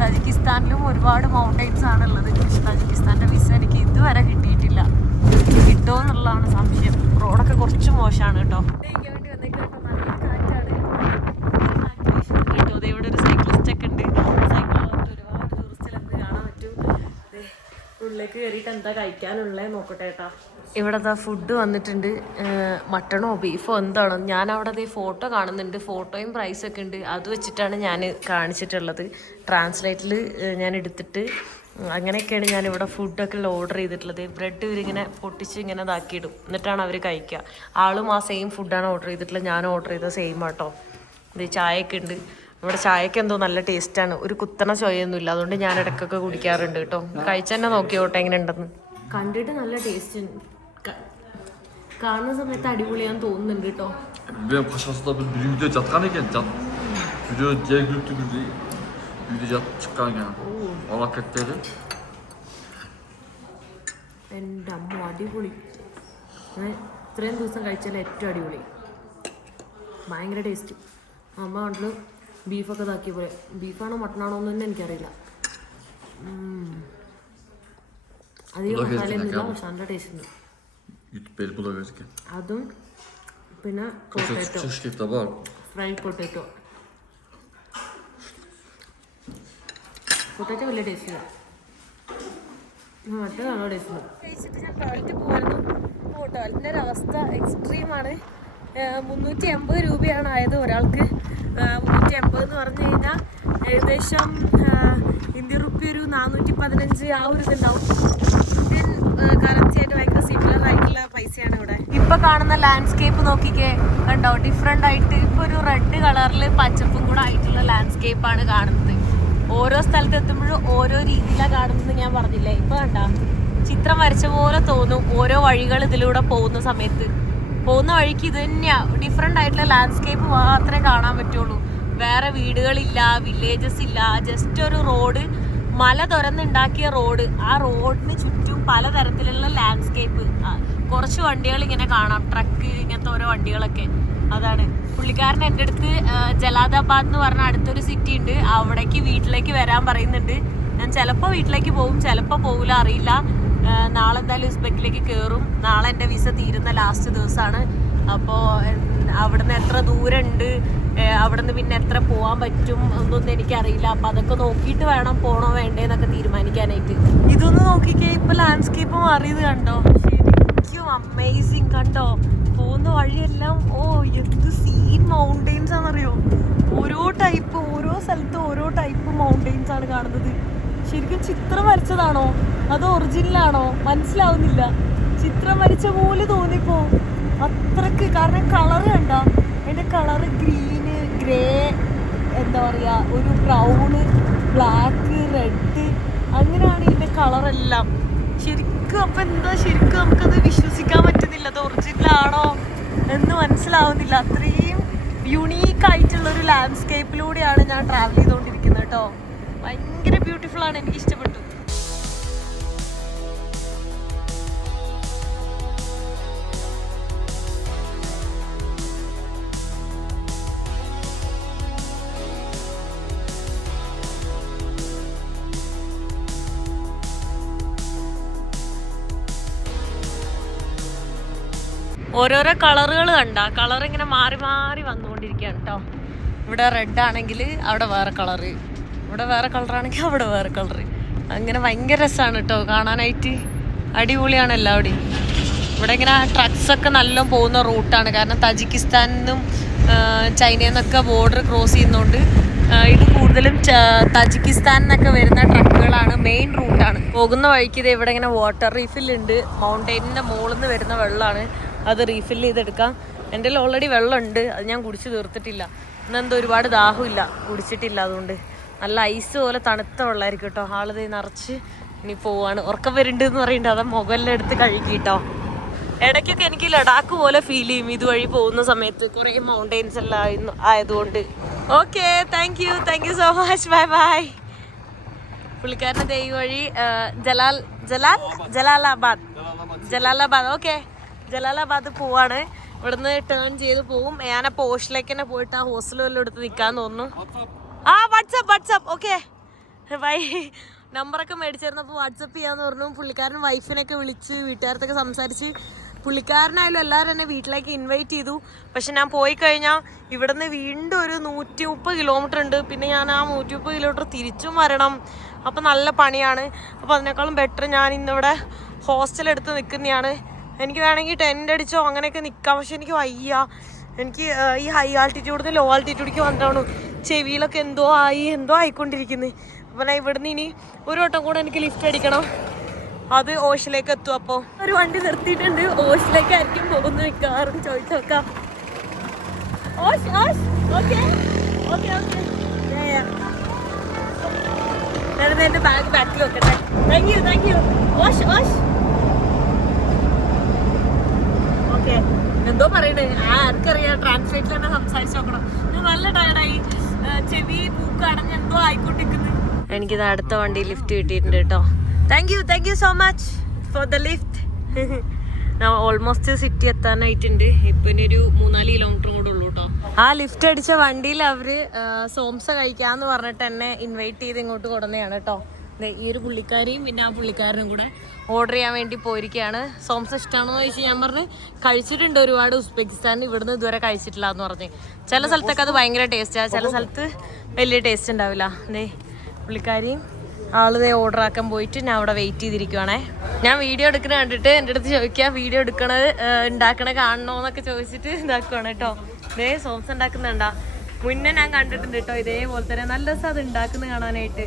തജിക്കിസ്ഥാനിലും ഒരുപാട് മൗണ്ടെയ്ൻസ് ആണുള്ളത്. പക്ഷെ തജിക്കിസ്ഥാൻ്റെ വിസ എനിക്ക് ഇതുവരെ കിട്ടിയിട്ടില്ല. കിട്ടുമോ എന്നുള്ളതാണ് സംശയം. റോഡൊക്കെ കുറച്ച് മോശമാണ് കേട്ടോ. ഇവിടെ ഒരു സൈക്ലിസ്റ്റ് ഒക്കെ ഉണ്ട്. സൈക്കിൾ ഒരുപാട് ടൂറിസ്റ്റുകൾക്ക് കാണാൻ പറ്റും. ഉള്ളിലേക്ക് കയറിയിട്ട് എന്താ കഴിക്കാനുള്ളത് നോക്കട്ടെ കേട്ടോ. ഇവിടെ ഫുഡ് വന്നിട്ടുണ്ട്. മട്ടണോ ബീഫോ എന്താണോ. ഞാൻ അവിടെ ഫോട്ടോ കാണുന്നുണ്ട്, ഫോട്ടോയും പ്രൈസൊക്കെ ഉണ്ട്. അത് വെച്ചിട്ടാണ് ഞാൻ കാണിച്ചിട്ടുള്ളത്. ട്രാൻസ്ലേറ്റിൽ ഞാൻ എടുത്തിട്ട് അങ്ങനെയൊക്കെയാണ് ഞാനിവിടെ ഫുഡൊക്കെ ഓർഡർ ചെയ്തിട്ടുള്ളത്. ബ്രെഡ് ഇവരിങ്ങനെ പൊട്ടിച്ച് ഇങ്ങനെ ഇതാക്കിയിടും, എന്നിട്ടാണ് അവർ കഴിക്കുക. ആളും ആ സെയിം ഫുഡാണ് ഓർഡർ ചെയ്തിട്ടുള്ളത്. ഞാൻ ഓർഡർ ചെയ്ത സെയിം ആട്ടോ. ഇത് ചായയൊക്കെ ഉണ്ട്. ഇവിടെ ചായക്ക് എന്തോ നല്ല ടേസ്റ്റാണ്, ഒരു കുത്തണ ചോയൊന്നുമില്ല. അതുകൊണ്ട് ഞാൻ ഇടയ്ക്കൊക്കെ കുടിക്കാറുണ്ട് കേട്ടോ. കഴിച്ച് തന്നെ നോക്കിയോട്ടെ എങ്ങനെ ഉണ്ടെന്ന്. കണ്ടിട്ട് നല്ല ടേസ്റ്റ് ഉണ്ട്, കാണുന്ന സമയത്ത് അടിപൊളിയാന്ന് തോന്നുന്നുണ്ട് കേട്ടോ. എൻ്റെ അമ്മ അടിപൊളി. ഇത്രയും ദിവസം കഴിച്ചാൽ ഏറ്റവും അടിപൊളി, ഭയങ്കര ടേസ്റ്റ്. അമ്മ കണ്ടിട്ട് ബീഫൊക്കെ ഇതാക്കിയ പോലെ. ബീഫാണോ മട്ടണാണോ എന്ന് തന്നെ എനിക്കറിയില്ല. അധികം മസാലയൊന്നുമില്ല, പക്ഷെ നല്ല ടേസ്റ്റ് ഉണ്ട്. അതും പിന്നെ പൊട്ടാറ്റോ, ഫ്രൈഡ് പൊട്ടാറ്റോ വലിയ ടേസ്റ്റ് ഇല്ല, മറ്റേ നല്ല ടേസ്റ്റ് ഉണ്ട്. കഴിച്ചിട്ട് ഞാൻ ടോയ്ലറ്റിൽ പോകുമായിരുന്നു. ടോയ്ലറ്റിൻ്റെ ഒരു അവസ്ഥ എക്സ്ട്രീമാണ്. 380 രൂപയാണ് ആയത് ഒരാൾക്ക്. 380 എന്ന് പറഞ്ഞു കഴിഞ്ഞാൽ ഏകദേശം ഇന്ത്യൻ റുപ്പി ഒരു 415 ആ ഒരു ഇതുണ്ടാവും. ഇന്ത്യൻ കറൻസി ആയിട്ട് ഭയങ്കര സിമിലർ ആയിട്ടുള്ള പൈസയാണ് ഇവിടെ. ഇപ്പൊ കാണുന്ന ലാൻഡ്സ്കേപ്പ് നോക്കിക്കേ, കണ്ടോ, ഡിഫറെൻ്റ് ആയിട്ട്. ഇപ്പൊ ഒരു റെഡ് കളറിൽ പച്ചപ്പും കൂടെ ആയിട്ടുള്ള ലാൻഡ്സ്കേപ്പാണ് കാണുന്നത്. ഓരോ സ്ഥലത്ത് എത്തുമ്പോഴും ഓരോ രീതിയിലാണ് കാണുന്നത്. ഞാൻ പറഞ്ഞില്ലേ, ഇപ്പൊ കണ്ട ചിത്രം വരച്ച പോലെ തോന്നും ഓരോ വഴികൾ ഇതിലൂടെ പോകുന്ന സമയത്ത്. പോകുന്ന വഴിക്ക് ഇത് തന്നെയാണ്, ഡിഫറെൻ്റ് ആയിട്ടുള്ള ലാൻഡ്സ്കേപ്പ് മാത്രമേ കാണാൻ പറ്റുള്ളൂ. വേറെ വീടുകളില്ല, വില്ലേജസ് ഇല്ല, ജസ്റ്റ് ഒരു റോഡ്, മല തുറന്നുണ്ടാക്കിയ റോഡ്. ആ റോഡിന് ചുറ്റും പലതരത്തിലുള്ള ലാൻഡ്സ്കേപ്പ്. കുറച്ച് വണ്ടികൾ ഇങ്ങനെ കാണാം, ട്രക്ക്, ഇങ്ങനത്തെ ഓരോ വണ്ടികളൊക്കെ. അതാണ് പുള്ളിക്കാരൻ എൻ്റെ അടുത്ത് ജലാദാബാദ് എന്ന് പറഞ്ഞ അടുത്തൊരു സിറ്റി ഉണ്ട്, അവിടേക്ക് വീട്ടിലേക്ക് വരാൻ പറയുന്നുണ്ട്. ഞാൻ ചിലപ്പോൾ വീട്ടിലേക്ക് പോകും, ചിലപ്പോൾ പോകില്ല, അറിയില്ല. നാളെ എന്തായാലും ഉസ്ബെക്കിലേക്ക് കയറും. നാളെ എൻ്റെ വിസ തീരുന്ന ലാസ്റ്റ് ദിവസമാണ്. അപ്പോൾ അവിടുന്ന് എത്ര ദൂരമുണ്ട്, അവിടുന്ന് പിന്നെ എത്ര പോകാൻ പറ്റും എന്നൊന്നും എനിക്കറിയില്ല. അപ്പം അതൊക്കെ നോക്കിയിട്ട് വേണം പോകണോ വേണ്ടേന്നൊക്കെ തീരുമാനിക്കാനായിട്ട്. ഇതൊന്ന് നോക്കിക്കേ, ഇപ്പം ലാൻഡ്സ്കേപ്പ് മാറിയത് കണ്ടോ, ശരിക്കും അമേസിങ്. കണ്ടോ പോകുന്ന വഴിയെല്ലാം, ഓ എന്ത് സീൻ മൗണ്ടെയ്ൻസ് ആണെന്നറിയോ. ഓരോ സ്ഥലത്തും ഓരോ ടൈപ്പ് മൗണ്ടെയ്ൻസ് ആണ് കാണുന്നത്. ശരിക്കും ചിത്രം വരച്ചതാണോ അതോ ഒറിജിനലാണോ മനസ്സിലാവുന്നില്ല. ചിത്രം വരച്ച പോലെ തോന്നിപ്പോ അത്രക്ക്. കാരണം കളറ് കണ്ട, അതിൻ്റെ കളറ് ഗ്രീന്, ഗ്രേ, എന്താ പറയുക, ഒരു ബ്രൗണ്, ബ്ലാക്ക്, റെഡ്, അങ്ങനെയാണ് ഇതിൻ്റെ കളറെല്ലാം ശരിക്കും. അപ്പം എന്താ ശരിക്കും നമുക്കത് വിശ്വസിക്കാൻ പറ്റുന്നില്ല, അത് ഒറിജിനലാണോ എന്ന് മനസ്സിലാവുന്നില്ല. അത്രയും യുണീക്കായിട്ടുള്ളൊരു ലാൻഡ്സ്കേപ്പിലൂടെയാണ് ഞാൻ ട്രാവൽ ചെയ്തുകൊണ്ടിരിക്കുന്നത് കേട്ടോ. ഭയങ്കര ബ്യൂട്ടിഫുൾ ആണ്, എനിക്ക് ഇഷ്ടപ്പെട്ടു. ഓരോരോ കളറുകൾ കണ്ട, കളർ ഇങ്ങനെ മാറി മാറി വന്നുകൊണ്ടിരിക്കുകയാണ് കേട്ടോ. ഇവിടെ റെഡ് ആണെങ്കിൽ അവിടെ വേറെ കളറ്, ഇവിടെ വേറെ കളറാണെങ്കിൽ അവിടെ വേറെ കളറ്. അങ്ങനെ ഭയങ്കര രസമാണ് കേട്ടോ കാണാനായിട്ട്. അടിപൊളിയാണ് എല്ലാവിടെയും. ഇവിടെ ഇങ്ങനെ ട്രക്സൊക്കെ നല്ല പോകുന്ന റൂട്ടാണ്. കാരണം തജിക്കിസ്ഥാനിൽ നിന്നും ചൈനയിൽ നിന്നൊക്കെ ബോർഡർ ക്രോസ് ചെയ്യുന്നതുകൊണ്ട് ഇത് കൂടുതലും തജിക്കിസ്ഥാനിൽ നിന്നൊക്കെ വരുന്ന ട്രക്കുകളാണ്, മെയിൻ റൂട്ടാണ്. പോകുന്ന വഴിക്ക് ഇത് ഇവിടെ ഇങ്ങനെ വാട്ടർ റീഫില്ലുണ്ട്. മൗണ്ടെയിനിൻ്റെ മുകളിൽ നിന്ന് വരുന്ന വെള്ളമാണ്, അത് റീഫില്ല് ചെയ്തെടുക്കാം. എൻ്റെ കയ്യിൽ ഓൾറെഡി വെള്ളമുണ്ട്, അത് ഞാൻ കുടിച്ച് തീർത്തിട്ടില്ല. ഇന്നെന്തോ ഒരുപാട് ദാഹമില്ല, കുടിച്ചിട്ടില്ല. അതുകൊണ്ട് നല്ല ഐസ് പോലെ തണുത്ത വെള്ളമായിരിക്കും കേട്ടോ. ആളിത് നിറച്ച് ഇനി പോവാണ്. ഉറക്കം വരുന്നുണ്ട് എന്ന് പറയുന്നുണ്ട്. അതാ മുകളിലെടുത്ത് എടുത്ത് കഴുകിട്ടോ. ഇടയ്ക്കൊക്കെ എനിക്ക് ലഡാക്ക് പോലെ ഫീൽ ചെയ്യും ഇതുവഴി പോകുന്ന സമയത്ത്, കുറേ മൗണ്ടെയിൻസ് എല്ലാം ആയതുകൊണ്ട്. Okay, thank you so much. Bye by. പുള്ളിക്കാരൻ്റെ ദൈവ വഴി ജലാലാബാദ്. ഓക്കെ, ജലാലാബാദ് പോവാണ്. ഇവിടുന്ന് ടേൺ ചെയ്ത് പോവും. ഞാനപ്പോൾ ഓഷിലേക്ക് തന്നെ പോയിട്ട് ആ ഹോസ്റ്റലിലും എടുത്ത് നിൽക്കാൻ തോന്നുന്നു. വാട്സപ്പ്. Okay bye. നമ്പറൊക്കെ മേടിച്ചിരുന്നപ്പോൾ വാട്സപ്പ് ചെയ്യാന്ന് പറഞ്ഞു. പുള്ളിക്കാരൻ വൈഫിനൊക്കെ വിളിച്ച് വീട്ടുകാരത്തൊക്കെ സംസാരിച്ച്, പുള്ളിക്കാരനായാലും എല്ലാവരും എന്നെ വീട്ടിലേക്ക് ഇൻവൈറ്റ് ചെയ്തു. പക്ഷെ ഞാൻ പോയി കഴിഞ്ഞാൽ ഇവിടുന്ന് വീണ്ടും ഒരു 130 കിലോമീറ്റർ ഉണ്ട്. പിന്നെ ഞാൻ ആ 130 കിലോമീറ്റർ തിരിച്ചും വരണം. അപ്പം നല്ല പണിയാണ്. അപ്പോൾ അതിനേക്കാളും ബെറ്റർ ഞാൻ ഇന്നിവിടെ ഹോസ്റ്റലെടുത്ത് നിൽക്കുന്നതാണ്. എനിക്ക് വേണമെങ്കിൽ ടെൻ്റ് അടിച്ചോ അങ്ങനെയൊക്കെ നിൽക്കാം. പക്ഷെ എനിക്ക് വയ്യ. എനിക്ക് ഈ ഹൈ ആൾട്ടിറ്റ്യൂഡിൽ നിന്ന് ലോ ആൾട്ടിറ്റ്യൂഡിലേക്ക് വന്നതാണ് ചെവിയിലൊക്കെ എന്തോ ആയിക്കൊണ്ടിരിക്കുന്നത്. അപ്പോൾ ഞാൻ ഇവിടുന്ന് ഇനി ഒരു വട്ടം കൂടെ എനിക്ക് ലിഫ്റ്റ് അടിക്കണം. അത് ഓഷിലേക്ക് എത്തും. അപ്പോൾ ഒരു വണ്ടി നിർത്തിയിട്ടുണ്ട്. ഓഷിലേക്കായിരിക്കും പോകുന്നത് മിക്കവാറും. ചോദിച്ചു നോക്കാം. ഞാനത് എൻ്റെ ബാഗ് ബാക്കിൽ വെക്കട്ടെ. Thank you. ഓക്കെ, എന്തോ പറയണേ ആർക്കറിയാം. ട്രാൻസ്ലേറ്റിൽ തന്നെ സംസാരിച്ച് നോക്കണം. ഞാൻ നല്ല ടയർഡായി. ചെവി പൂക്ക് അടഞ്ഞ് എന്തോ ആയിക്കൊണ്ടിരിക്കുന്നു. എനിക്കിത് അടുത്ത വണ്ടി ലിഫ്റ്റ് കിട്ടിയിട്ടുണ്ട് കേട്ടോ. Thank you so much for the lift. ഞാൻ ഓൾമോസ്റ്റ് സിറ്റി എത്താനായിട്ടുണ്ട്. ഇപ്പം ഇനി ഒരു 3-4 കിലോമീറ്റർ കൂടെ ഉള്ളൂ കേട്ടോ. ആ ലിഫ്റ്റ് അടിച്ച വണ്ടിയിൽ അവർ സോംസ കഴിക്കാമെന്ന് പറഞ്ഞിട്ട് എന്നെ ഇൻവൈറ്റ് ചെയ്ത് ഇങ്ങോട്ട് കൊടുന്നതാണ് കേട്ടോ. ഈ ഒരു പുള്ളിക്കാരിയും പിന്നെ ആ പുള്ളിക്കാരനും കൂടെ ഓർഡർ ചെയ്യാൻ വേണ്ടി പോയിരിക്കുകയാണ്. സോംസ ഇഷ്ടമാണോ എന്ന് ചോദിച്ചാൽ ഞാൻ പറഞ്ഞ് കഴിച്ചിട്ടുണ്ട് ഒരുപാട് ഉസ്ബെക്കിസ്ഥാനിൽ, ഇവിടുന്ന് ഇതുവരെ കഴിച്ചിട്ടില്ല എന്ന് പറഞ്ഞ്. ചില സ്ഥലത്തൊക്കെ അത് ഭയങ്കര ടേസ്റ്റാണ്, ചില സ്ഥലത്ത് വലിയ ടേസ്റ്റ് ഉണ്ടാവില്ല. പുള്ളിക്കാരിയും ആള് ഓർഡർ ആക്കാൻ പോയിട്ട് ഞാൻ അവിടെ വെയിറ്റ് ചെയ്തിരിക്കുവാണേ. ഞാൻ വീഡിയോ എടുക്കണ കണ്ടിട്ട് എൻ്റെ അടുത്ത് ചോദിക്കുക വീഡിയോ എടുക്കണത് ഉണ്ടാക്കണ കാണണോന്നൊക്കെ ചോദിച്ചിട്ട് ഇതാക്കുവാണ് കേട്ടോ. സോംസ് ഉണ്ടാക്കുന്നുണ്ടാ മുന്നേ ഞാൻ കണ്ടിട്ടുണ്ട് കേട്ടോ. ഇതേപോലെ തന്നെ നല്ല രസം അത് ഉണ്ടാക്കുന്നത് കാണാനായിട്ട്.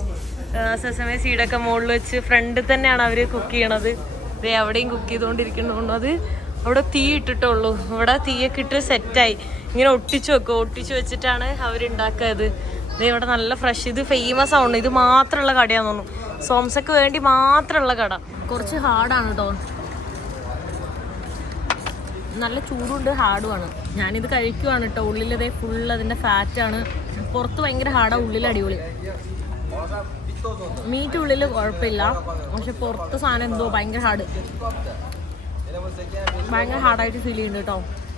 സെസമേ സീഡൊക്കെ മുകളിൽ വെച്ച് ഫ്രണ്ടിൽ തന്നെയാണ് അവർ കുക്ക് ചെയ്യണത്. അവിടെയും കുക്ക് ചെയ്തുകൊണ്ടിരിക്കുന്നതുകൊണ്ട് അത് അവിടെ തീ ഇട്ടിട്ടുള്ളൂ. ഇവിടെ തീയൊക്കെ ഇട്ട് സെറ്റായി ഇങ്ങനെ ഒട്ടിച്ചു വെച്ചിട്ടാണ് അവരുണ്ടാക്കുക. ഇവിടെ നല്ല ഫ്രഷ്. ഇത് ഫേമസ് ആണ്. ഇത് മാത്രമുള്ള കടയാന്ന് തോന്നുന്നു. സോംസക്ക് വേണ്ടി മാത്രമുള്ള കട. കുറച്ച് ഹാർഡാണ് കേട്ടോ. നല്ല ചൂടുണ്ട്, ഹാർഡുമാണ്. ഞാനിത് കഴിക്കുവാണ് കേട്ടോ. ഉള്ളിലതേ ഫുൾ അതിൻ്റെ ഫാറ്റാണ്. പുറത്ത് ഭയങ്കര ഹാർഡാണ്, ഉള്ളിൽ അടിപൊളി. മീറ്റ് ഉള്ളിൽ കുഴപ്പമില്ല, പക്ഷെ പുറത്ത് സാധനം എന്തോ ഭയങ്കര ഹാർഡായിട്ട് ഫീൽ ചെയ്യുന്നുണ്ട് കേട്ടോ.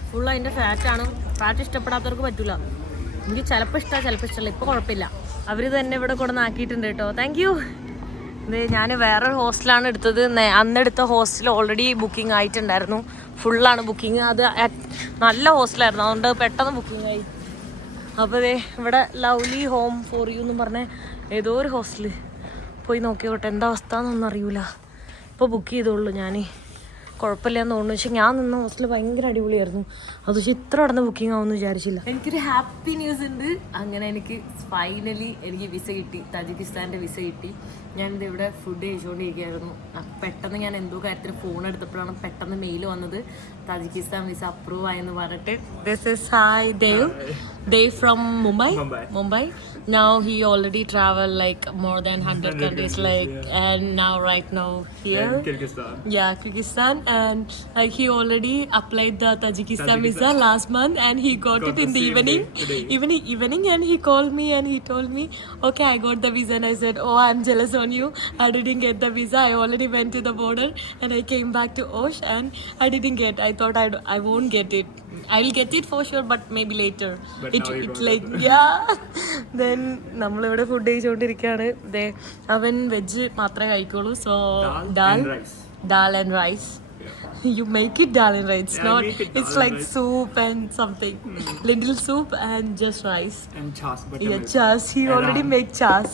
ഫുൾ അതിൻ്റെ ഫാറ്റാണ്. ഫാറ്റ് ഇഷ്ടപ്പെടാത്തവർക്ക് പറ്റില്ല. എനിക്ക് ചിലപ്പോൾ ഇഷ്ടമാണ്, ചിലപ്പോൾ ഇഷ്ടമല്ല. ഇപ്പോൾ കുഴപ്പമില്ല. അവർ തന്നെ ഇവിടെ കൂടെ നാക്കിയിട്ടുണ്ട് കേട്ടോ. Thank you. ഞാൻ വേറൊരു ഹോസ്റ്റലാണ് എടുത്തത്. അന്നെടുത്ത ഹോസ്റ്റൽ ഓൾറെഡി ബുക്കിംഗ് ആയിട്ടുണ്ടായിരുന്നു. ഫുള്ളാണ് ബുക്കിംഗ്. അത് നല്ല ഹോസ്റ്റലായിരുന്നു, അതുകൊണ്ട് പെട്ടെന്ന് ബുക്കിംഗ് ആയി. അപ്പോൾ ഇവിടെ ലവ്ലി ഹോം ഫോർ യു എന്ന് പറഞ്ഞ ഏതോ ഒരു ഹോസ്റ്റൽ പോയി നോക്കിയോട്ടെ. എന്താ അവസ്ഥ എന്നൊന്നും അറിയില്ല. ഇപ്പോൾ ബുക്ക് ചെയ്തോളൂ ഞാൻ. കുഴപ്പമില്ലാന്ന് തോന്നുന്നു. പക്ഷെ ഞാൻ നിന്ന ഹോസ്റ്റൽ ഭയങ്കര അടിപൊളിയായിരുന്നു. അത് പക്ഷെ ഇത്ര നടന്ന് ബുക്കിംഗ് ആവുമെന്ന് വിചാരിച്ചില്ല. എനിക്കൊരു ഹാപ്പി ന്യൂസ് ഉണ്ട്. അങ്ങനെ എനിക്ക് ഫൈനലി എനിക്ക് വിസ കിട്ടി. താജിക്കിസ്ഥാൻ്റെ വിസ കിട്ടി. ഞാനിത് ഇവിടെ ഫുഡ് കഴിച്ചുകൊണ്ടിരിക്കുകയായിരുന്നു. പെട്ടെന്ന് ഞാൻ എന്തോ കാര്യത്തിന് ഫോൺ എടുത്തപ്പോഴാണ് പെട്ടെന്ന് മെയിൽ വന്നത്, താജിക്കിസ്ഥാൻ വിസ അപ്രൂവ് ആയെന്ന് പറഞ്ഞിട്ട്. This is hi Dave from Mumbai. Now he already traveled like more than 100 countries, like, and right now here in Kyrgyzstan. Yeah, Kyrgyzstan, and like he already applied the Tajikistan visa last month, and he got it in the evening, and he called me and he told me, okay, I got the visa. And I said, oh, I'm jealous on you. I didn't get the visa. I already went to the border and I came back to Osh and I didn't get. I thought I won't get it. I'll get it for sure, but maybe later. But it's late. Yeah. Then നമ്മളിവിടെ food കഴിച്ചുകൊണ്ടിരിക്കുകയാണ്. അവൻ veg മാത്രമേ കഴിക്കുള്ളൂ. So dal and rice. You make it dal and rice. It's like soup and something. Little soup and just rice. And chas. Yeah, chas. He already make chas.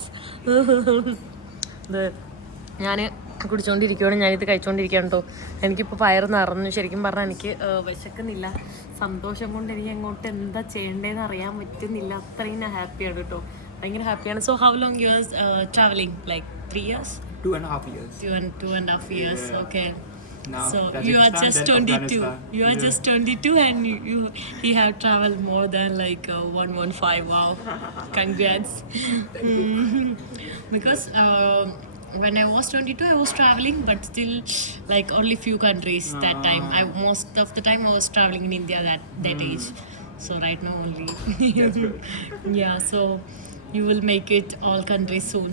ഞാൻ കുടിച്ചുകൊണ്ടിരിക്കുകയാണ്. ഞാനിത് കഴിച്ചുകൊണ്ടിരിക്കുകയാണ് കേട്ടോ. എനിക്കിപ്പോൾ വയറ് നിറഞ്ഞു. ശരിക്കും പറഞ്ഞാൽ എനിക്ക് വിശക്കുന്നില്ല. സന്തോഷം കൊണ്ട് എനിക്ക് അങ്ങോട്ട് എന്താ ചെയ്യേണ്ടതെന്ന് അറിയാൻ പറ്റുന്നില്ല. അത്രയും ഞാൻ ഹാപ്പിയാണ് കേട്ടോ. ഭയങ്കര ഹാപ്പിയാണ്. So how long you are travelling? Like 3 years? 2.5 years. 2.5 years. Okay. Now, so you are just 22. You are just 22 and you have traveled more than like 115. Wow. Congrats. Because when I was 22, I was traveling, but still like only few countries that time. Most of the time I was traveling in India that age. So right now only. That's good. Yeah, so you will make it all countries soon.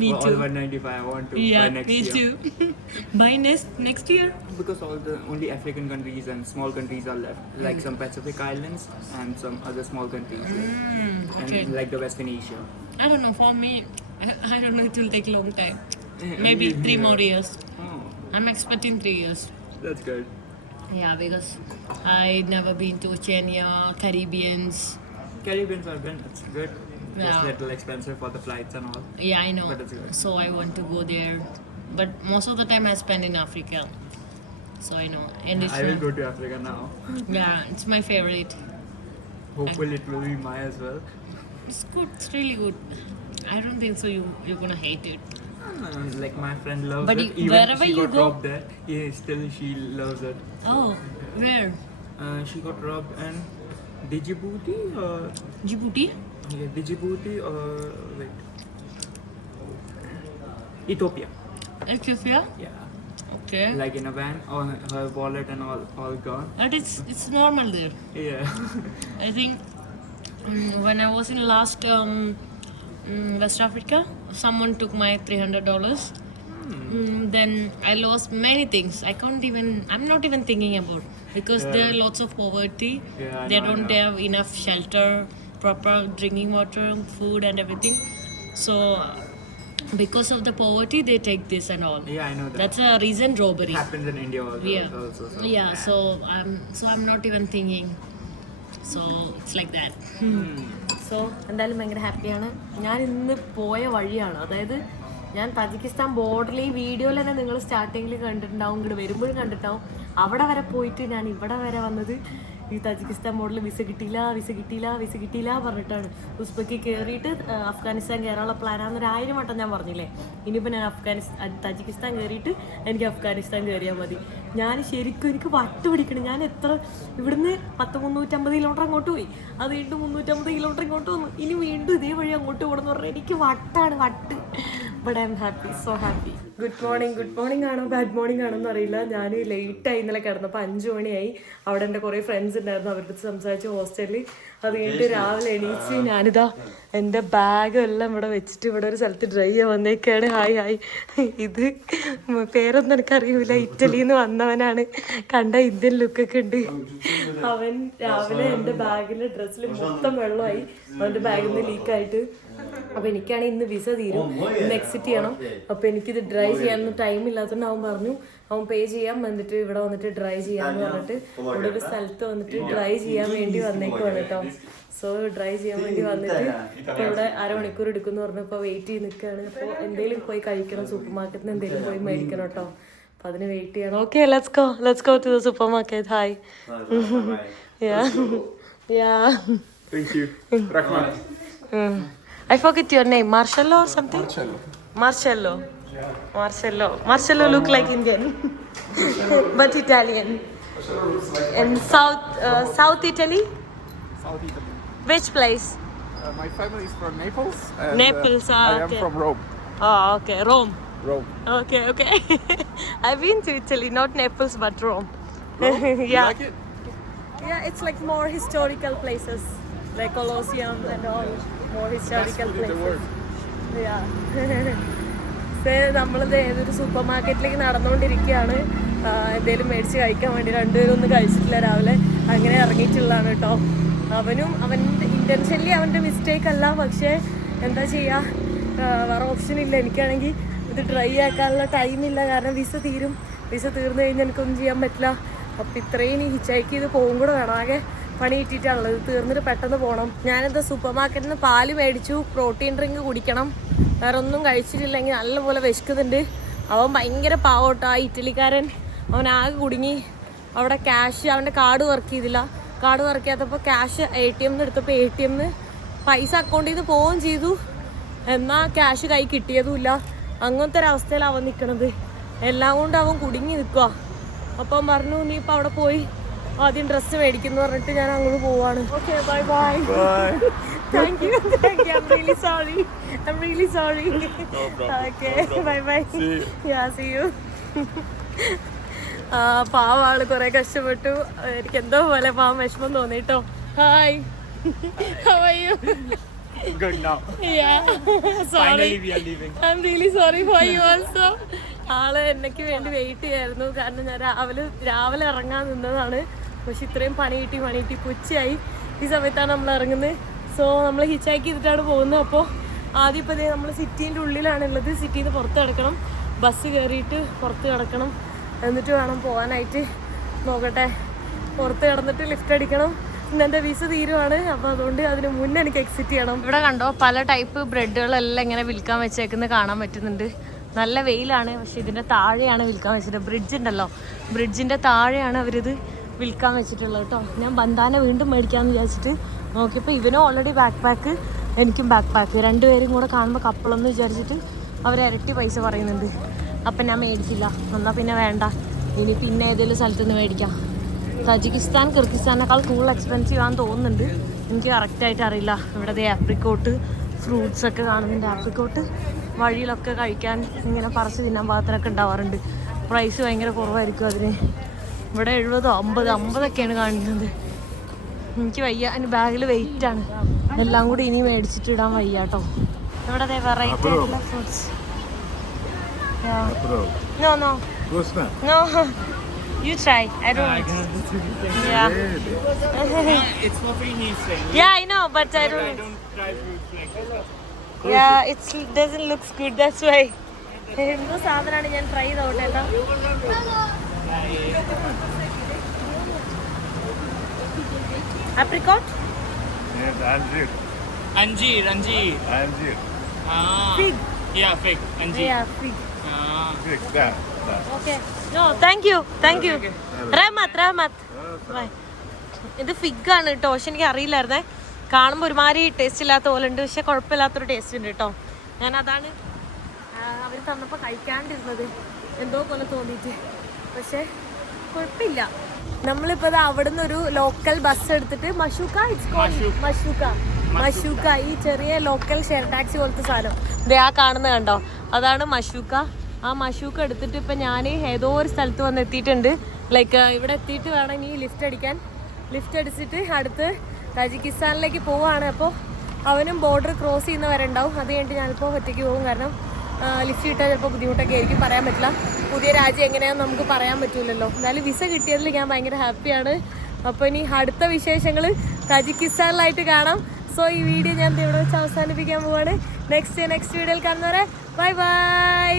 Me Well, too. all 195 I want to by Yeah, next me year. too. By next year. Because all the only African countries and small countries are left, like some Pacific Islands and some other small countries, Okay. and like the Western Asia. I don't know. For me, I don't know. It will take a long time. Maybe 3 more years. Oh, I'm expecting 3 years. that's good. Yeah, because I never been to Kenya, Caribbeans. Caribbeans are good. It's good. Yeah. Just little expensive for the flights and all. Yeah, I know. But it's good. So I want to go there. But most of the time I spend in Africa. So I know. And it's I will go to Africa now. yeah, it's my favorite. Hopefully it will be my as well. It's good. It's really good. I don't think so. You're gonna hate it. Like my friend loves But it. you- Even wherever she you got go- robbed there. Yeah, still she loves it. Oh, where? She got robbed in Djibouti or Djibouti? Djibouti or wait, Ethiopia. Ethiopia? Yeah, Okay. like in a van, or her wallet and all gone. But it's normal there. Yeah. I think when I was in last West Africa, someone took my $300. Then I lost many things. I'm not even thinking about because there are lots of poverty. Yeah, I They know, I don't know. have enough shelter, proper drinking water, food, and everything. So because of the poverty, they take this and all. Yeah, I know that. That's a reason robbery. Happens in India also. Yeah. So. Yeah. So I'm not even thinking. So it's like that. So എന്തായാലും ഭയങ്കര ഹാപ്പിയാണ്. ഞാൻ ഇന്ന് പോയ വഴിയാണ്, അതായത് ഞാൻ Tajikistan ബോർഡറിൽ ഈ വീഡിയോയിൽ തന്നെ നിങ്ങൾ സ്റ്റാർട്ടിങ്ങിൽ കണ്ടിട്ടുണ്ടാവും, ഇങ്ങോട്ട് വരുമ്പോഴും കണ്ടിട്ടുണ്ടാവും. അവിടെ വരെ പോയിട്ട് ഞാൻ ഇവിടെ വരെ വന്നത് ഈ താജിക്കിസ്ഥാൻ ബോർഡറിൽ വിസ കിട്ടിയില്ല പറഞ്ഞിട്ടാണ്. ഉസ്ബെക്ക് കയറിയിട്ട് അഫ്ഗാനിസ്ഥാൻ കയറാനുള്ള പ്ലാനാണെന്ന് 1000 വട്ടം ഞാൻ പറഞ്ഞില്ലേ. ഇനിയിപ്പോൾ ഞാൻ താജിക്കിസ്ഥാൻ കയറിയിട്ട് എനിക്ക് അഫ്ഗാനിസ്ഥാൻ കയറിയാൽ മതി. ഞാൻ ശരിക്കും എനിക്ക് വട്ട് പിടിക്കണം. ഞാൻ എത്ര ഇവിടുന്ന് 350 കിലോമീറ്റർ അങ്ങോട്ട് പോയി, അത് വീണ്ടും 350 കിലോമീറ്റർ ഇങ്ങോട്ട് വന്നു, ഇനി വീണ്ടും ഇതേ വഴി അങ്ങോട്ട് പോകണമെന്ന് പറഞ്ഞാൽ എനിക്ക് വട്ട്. But I am happy, so happy. Good morning ആണോ ബാഡ് മോർണിംഗ് ആണോ എന്ന് അറിയില്ല. ഞാൻ ലേറ്റായി ഇന്നലെ കിടന്നപ്പോൾ 5 മണിയായി. അവിടെ എൻ്റെ കുറേ ഫ്രണ്ട്സ് ഉണ്ടായിരുന്നു, അവരുടെ അടുത്ത് സംസാരിച്ച് ഹോസ്റ്റലിൽ. അത് കഴിഞ്ഞിട്ട് രാവിലെ എണീച്ച് ഞാനിതാ എൻ്റെ ബാഗും എല്ലാം ഇവിടെ വെച്ചിട്ട് ഇവിടെ ഒരു സ്ഥലത്ത് ഡ്രൈവ് ചെയ്യാൻ വന്നേക്കാണ്. ഹായ്. ഇത് പേരൊന്നും എനിക്കറിയില്ല, ഇറ്റലിയിൽ നിന്ന് വന്നവനാണ്, കണ്ട ഇന്ത്യൻ ലുക്കൊക്കെ ഉണ്ട്. അവൻ രാവിലെ എൻ്റെ ബാഗിലെ ഡ്രസ്സിൽ മൊത്തം വെള്ളമായി, അവൻ്റെ ബാഗിൽ നിന്ന് ലീക്കായിട്ട്. അപ്പോൾ എനിക്കാണെങ്കിൽ ഇന്ന് വിസ തീരും, ഇന്ന് എക്സിറ്റ് ചെയ്യണം. അപ്പോൾ എനിക്കിത് ഡ്രൈവ് ചെയ്യാനൊന്നും ടൈം ഇല്ലാത്തതുകൊണ്ട് അവൻ പറഞ്ഞു അവൻ പേ ചെയ്യാൻ വന്നിട്ട് ഇവിടെ വന്നിട്ട് ഡ്രൈവ് ചെയ്യാമെന്ന് പറഞ്ഞിട്ട് ഇവിടെ ഒരു സ്ഥലത്ത് വന്നിട്ട് ഡ്രൈവ് ചെയ്യാൻ വേണ്ടി വന്നേക്കുവാണ് കേട്ടോ. സോ ഡ്രൈവ് ചെയ്യാൻ വേണ്ടി വന്നിട്ട് ഇപ്പോൾ ഇവിടെ 1/2 മണിക്കൂർ എടുക്കുമെന്ന് പറഞ്ഞു. ഇപ്പോൾ വെയിറ്റ് ചെയ്ത് നിൽക്കുകയാണ്. അപ്പോൾ എന്തെങ്കിലും പോയി കഴിക്കണം, സൂപ്പർ മാർക്കറ്റിൽ നിന്ന് എന്തെങ്കിലും പോയി മേടിക്കണം കേട്ടോ. അപ്പോൾ അതിന് വെയിറ്റ് ചെയ്യണം. Okay, let's go to the supermarket. Hi. Yeah. Thank you. Rahman. I forget your name. Marcello or something? Marcello. Marcello look like Indian, but Italian. In South Italy? South Italy. Which place? My family is from Naples. And, Naples, I am okay. from Rome. Oh, okay. Rome. Rome. Okay. I've been to Italy, not Naples, but Rome. Rome? You Yeah. like it? Yeah, it's like more historical places, like Colosseum and all. More historical Best food in the places. world. Yeah. നമ്മളിത് ഏതൊരു super മാർക്കറ്റിലേക്ക് നടന്നുകൊണ്ടിരിക്കുകയാണ്. എന്തെങ്കിലും മേടിച്ച് കഴിക്കാൻ വേണ്ടി. രണ്ടുപേരും ഒന്നും കഴിച്ചിട്ടില്ല രാവിലെ, അങ്ങനെ ഇറങ്ങിയിട്ടുള്ളതാണ് കേട്ടോ. അവൻ്റെ ഇൻറ്റൻഷനലി അവൻ്റെ മിസ്റ്റേക്ക് അല്ല, പക്ഷേ എന്താ ചെയ്യുക, വേറെ ഓപ്ഷൻ ഇല്ല. എനിക്കാണെങ്കിൽ ഇത് ഡ്രൈ ആക്കാനുള്ള ടൈമില്ല, കാരണം വിസ തീർന്നു കഴിഞ്ഞാൽ എനിക്കൊന്നും ചെയ്യാൻ പറ്റില്ല. അപ്പോൾ ഇത്രയും ഹിച്ചൈക്ക് ചെയ്ത് പോകും കൂടെ വേണം. ആകെ പണി കിട്ടിയിട്ടാണുള്ളത്, തീർന്നിട്ട് പെട്ടെന്ന് പോകണം. ഞാനെന്താ സൂപ്പർ മാർക്കറ്റിൽ നിന്ന് പാല് മേടിച്ചു, പ്രോട്ടീൻ ഡ്രിങ്ക് കുടിക്കണം. വേറെ ഒന്നും കഴിച്ചിട്ടില്ലെങ്കിൽ നല്ലപോലെ വിശക്കുന്നുണ്ട്. അവൻ ഭയങ്കര പാവോട്ടോ, ആ ഇറ്റലിക്കാരൻ. അവൻ ആകെ കുടുങ്ങി. അവിടെ ക്യാഷ്, അവൻ്റെ കാർഡ് വർക്ക് ചെയ്തില്ല. കാർഡ് വർക്ക് ചെയ്യാത്തപ്പോൾ ക്യാഷ് ATM എടുത്തപ്പോൾ ATM പൈസ അക്കൗണ്ടിൽ നിന്ന് പോവുകയും ചെയ്തു, എന്നാൽ ക്യാഷ് കൈ കിട്ടിയതുമില്ല. അങ്ങനത്തെ ഒരവസ്ഥയിൽ അവൻ നിൽക്കണത്. എല്ലാം കൊണ്ട് അവൻ കുടുങ്ങി നിൽക്കുക. അപ്പം പറഞ്ഞു നീ ഇപ്പം അവിടെ പോയി ആദ്യം ഡ്രസ്സ് മേടിക്കുന്നു പറഞ്ഞിട്ട് ഞാൻ അങ്ങോട്ട് പോവാണ്. Okay, bye. Thank you. I'm really sorry. No problem. Okay, No problem. bye. See you. Yeah, see you. പാവാള് കുറെ കഷ്ടപ്പെട്ടു. എനിക്ക് എന്തോ പോലെ പാവം വിഷമം തോന്നിട്ടോ. Hi. How are you? Good now. Yeah. Sorry. Finally we are leaving. I'm really sorry for you also. ആള് എന്നയ്ക്ക് വേണ്ടി wait ചെയ്യായിരുന്നു. കാരണം ഞാൻ രാവിലെ ഇറങ്ങാൻ നിന്നതാണ്. പക്ഷെ ഇത്രയും പണി കിട്ടി ഉച്ചയായി. ഈ സമയത്താണ് നമ്മൾ ഇറങ്ങുന്നത്. സോ നമ്മൾ ഹിച്ചാക്ക് ചെയ്തിട്ടാണ് പോകുന്നത്. അപ്പോൾ ആദ്യം ഇപ്പോൾ നമ്മൾ സിറ്റീൻ്റെ ഉള്ളിലാണുള്ളത്. സിറ്റിയിൽ നിന്ന് പുറത്ത് കിടക്കണം. ബസ് കയറിയിട്ട് പുറത്ത് കിടക്കണം. എന്നിട്ട് വേണം പോകാനായിട്ട്. നോക്കട്ടെ, പുറത്ത് കിടന്നിട്ട് ലിഫ്റ്റ് അടിക്കണം. പിന്നെ എൻ്റെ വിസ തീരുവാണ്. അപ്പോൾ അതുകൊണ്ട് അതിന് മുന്നേ എനിക്ക് എക്സിറ്റ് ചെയ്യണം. ഇവിടെ കണ്ടോ പല ടൈപ്പ് ബ്രെഡുകളെല്ലാം ഇങ്ങനെ വിൽക്കാൻ വെച്ചേക്കുന്നത് കാണാൻ പറ്റുന്നുണ്ട്. നല്ല വെയിലാണ്. പക്ഷെ ഇതിൻ്റെ താഴെയാണ് വിൽക്കാൻ വെച്ചിട്ട്. ബ്രിഡ്ജ് ഉണ്ടല്ലോ, ബ്രിഡ്ജിൻ്റെ താഴെയാണ് അവരിത് വിൽക്കാൻ വെച്ചിട്ടുള്ളത് കേട്ടോ. ഞാൻ ബന്ധാനെ വീണ്ടും മേടിക്കാമെന്ന് വിചാരിച്ചിട്ട് നോക്കിയപ്പോൾ ഇവനും ഓൾറെഡി ബാക്ക് പാക്ക്, എനിക്കും ബാക്ക് പാക്ക്, രണ്ടുപേരും കൂടെ കാണുമ്പോൾ കപ്പിളെന്ന് വിചാരിച്ചിട്ട് അവർ ഇരട്ടി പൈസ പറയുന്നുണ്ട്. അപ്പം ഞാൻ മേടിച്ചില്ല. എന്നാൽ പിന്നെ വേണ്ട, ഇനി പിന്നെ ഏതെങ്കിലും സ്ഥലത്ത് നിന്ന് മേടിക്കാം. തജിക്കിസ്ഥാൻ കിർഗിസ്ഥാനേക്കാൾ കൂടുതൽ എക്സ്പെൻസീവ് ആണെന്ന് തോന്നുന്നുണ്ട്. എനിക്ക് കറക്റ്റായിട്ട് അറിയില്ല. ഇവിടെ ആപ്രിക്കോട്ട് ഫ്രൂട്ട്സ് ഒക്കെ കാണുന്നുണ്ട്. ആപ്രിക്കോട്ട് വഴിയിലൊക്കെ കഴിക്കാൻ ഇങ്ങനെ പറിച്ച് തിന്നാൻ പാത്രമൊക്കെ ഉണ്ടാവാറുണ്ട്. പ്രൈസ് ഭയങ്കര കുറവായിരിക്കും അതിന്. ഇവിടെ 70, 50, 50ഒക്കെയാണ് കാണുന്നത്. എനിക്ക് വയ്യ, അതിന് ബാഗിൽ വെയിറ്റാണ്. എല്ലാം കൂടി ഇനി മേടിച്ചിട്ട് ഇടാൻ വയ്യ കേട്ടോ. ഇവിടെ വെറൈറ്റി ആയിട്ടുള്ള fruits. No. You try. I don't want. Yeah. It's for free, he's saying. Yeah, I know, but I I don't. don't try fruits like this. Yeah, it doesn't look good. That's why. എന്തോ സാധനമാണ് ഞാൻ try ചെയ്തോട്ടെ കേട്ടോ. Apricot? Yes, Anjir. Anjeer. Ah. Fig. Yeah, fig. Anjeer. Yeah, fig. Ah. Fix that. Okay. No, thank you. Rahmat. Bye. ഇത് fig ആണ് കേട്ടോ. പക്ഷെ എനിക്ക് അറിയില്ലായിരുന്നേ. കാണുമ്പോൾ ഒരുമാതിരി ടേസ്റ്റ് ഇല്ലാത്ത പോലെ ഉണ്ട്. പക്ഷെ കുഴപ്പമില്ലാത്തൊരു ടേസ്റ്റ് ഉണ്ട് കേട്ടോ. ഞാൻ അതാണ് അവർ തന്നപ്പോൾ കഴിക്കാണ്ടിരുന്നത്. എന്തോ പോലെ തോന്നിയിട്ട്. പക്ഷെ കുഴപ്പമില്ല. നമ്മളിപ്പോൾ അവിടെ നിന്ന് ഒരു ലോക്കൽ ബസ് എടുത്തിട്ട് മഷൂക്ക ഈ ചെറിയ ലോക്കൽ ഷെയർ ടാക്സി പോലത്തെ സാധനം ദേ ആ കാണുന്നത് കണ്ടോ, അതാണ് മഷൂക്ക. ആ മഷൂക്ക എടുത്തിട്ട് ഇപ്പം ഞാൻ ഏതോ ഒരു സ്ഥലത്ത് വന്ന് എത്തിയിട്ടുണ്ട്. ലൈക്ക് ഇവിടെ എത്തിയിട്ട് വേണം ഇനി ലിഫ്റ്റ് അടിച്ചിട്ട് അടുത്ത് തജിക്കിസ്ഥാനിലേക്ക് പോവുകയാണ്. അപ്പോൾ അവനും ബോർഡർ ക്രോസ് ചെയ്യുന്നവരുണ്ടാവും. അത് കഴിഞ്ഞിട്ട് ഞാനിപ്പോൾ ഒറ്റയ്ക്ക് പോകും. കാരണം ലിഫ്റ്റ് കിട്ടാൻ ചിലപ്പോൾ ബുദ്ധിമുട്ടൊക്കെ ആയിരിക്കും, പറയാൻ പറ്റില്ല. പുതിയ രാജ്യം എങ്ങനെയാണെന്ന് നമുക്ക് പറയാൻ പറ്റില്ലല്ലോ. എന്തായാലും വിസ കിട്ടിയതിൽ ഞാൻ ഭയങ്കര ഹാപ്പിയാണ്. അപ്പോൾ ഇനി അടുത്ത വിശേഷങ്ങൾ തജിക്കിസ്ഥാനിലായിട്ട് കാണാം. സോ ഈ വീഡിയോ ഞാൻ ഇവിടെ വെച്ച് അവസാനിപ്പിക്കാൻ പോവാണ്. നെക്സ്റ്റ് വീഡിയോയിൽ കാണുന്നവരെ ബൈ.